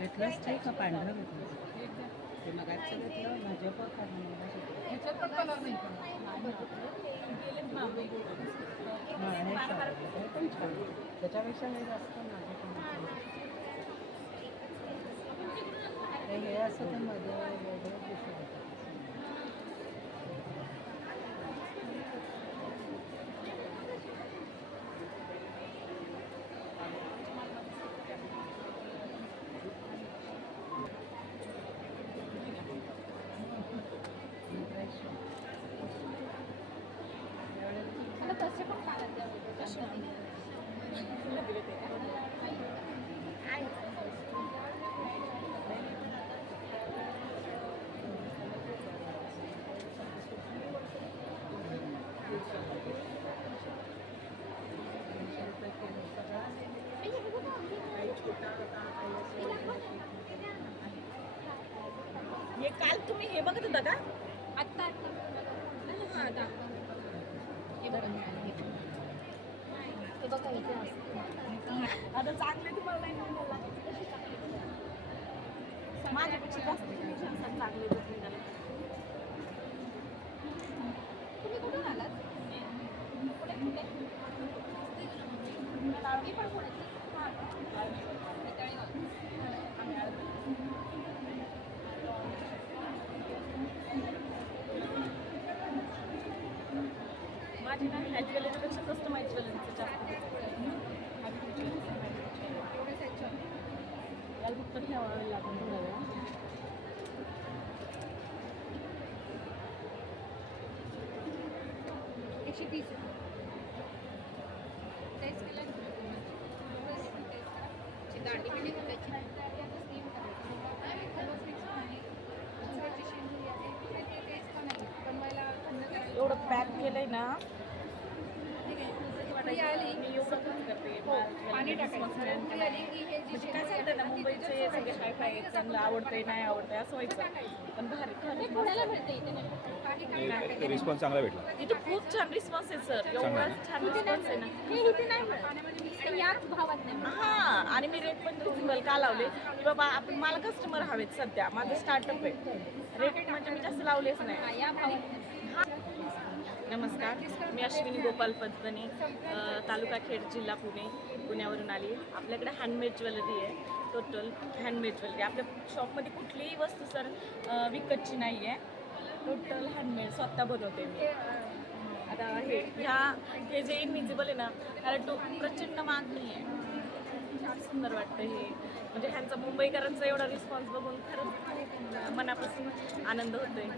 घेतलंच ते का पांढरं घेतलं ते मगाचं घेतलं भाजप ह्याच्यात पण कलर नाही का? हां हे चालेल हे पण छान त्याच्यापेक्षा हे जास्त माझ्या हे असं ते मध्ये वेगळं दिसत होतं तसे पण हे काल तुम्ही हे बघत होता का? आत्ता हे बघा इथे आता चांगले तुम्हाला नाही मिळाला. माझ्यापेक्षा जास्त तुम्ही छान चांगले बघून झाले. तुम्ही कुठून आलात? पुणे कुठे? मी पण पुण्याची. माझी ना ह्या ज्वेलरीपेक्षा कस्टमाइज ज्वेलरीचं जास्त याला फक्त ठेवावं लागून थोडा वेळ. 130 टेस्ट केलं दांडी बिंडी घालायची एवढं पॅक केलंय ना पाणी टाकायचं काय सांगते ना मुंबईचे सगळे हाय फाय चांगलं आवडतंय नाही आवडतंय असं व्हायचं पण भारी पुण्याला मिळते इथे रिस्पॉन्स चांगला भेटला. इथं खूप छान रिस्पॉन्स आहे सर एवढा छान रिस्पॉन्स आहे ना हे इथे नाही मिळत याच भावात नाही हा आणि मी रेट पण रिझनेबल का लावले की बाबा आपण मला कस्टमर हवेत सध्या माझं स्टार्टअप आहे रेट म्हणजे मी जास्त लावलेच नाही. या भावात नमस्कार मी अश्विनी गोपाल पद्मनी तालुका खेड जिल्हा पुण्यावरून आली. आपल्याकडे हँडमेड ज्वेलरी आहे टोटल हँडमेड ज्वेलरी आपल्या शॉपमध्ये कुठलीही वस्तू सर विकतची नाही आहे टोटल हँडमेड स्वतः बनवते मी. आता हे जे इनविजिबल आहे ना त्याला प्रचंड मागणी आहे. खूप सुंदर वाटतं हे म्हणजे ह्यांचा मुंबईकरांचा एवढा रिस्पॉन्स बघून खरंच मनापासून आनंद होतोय.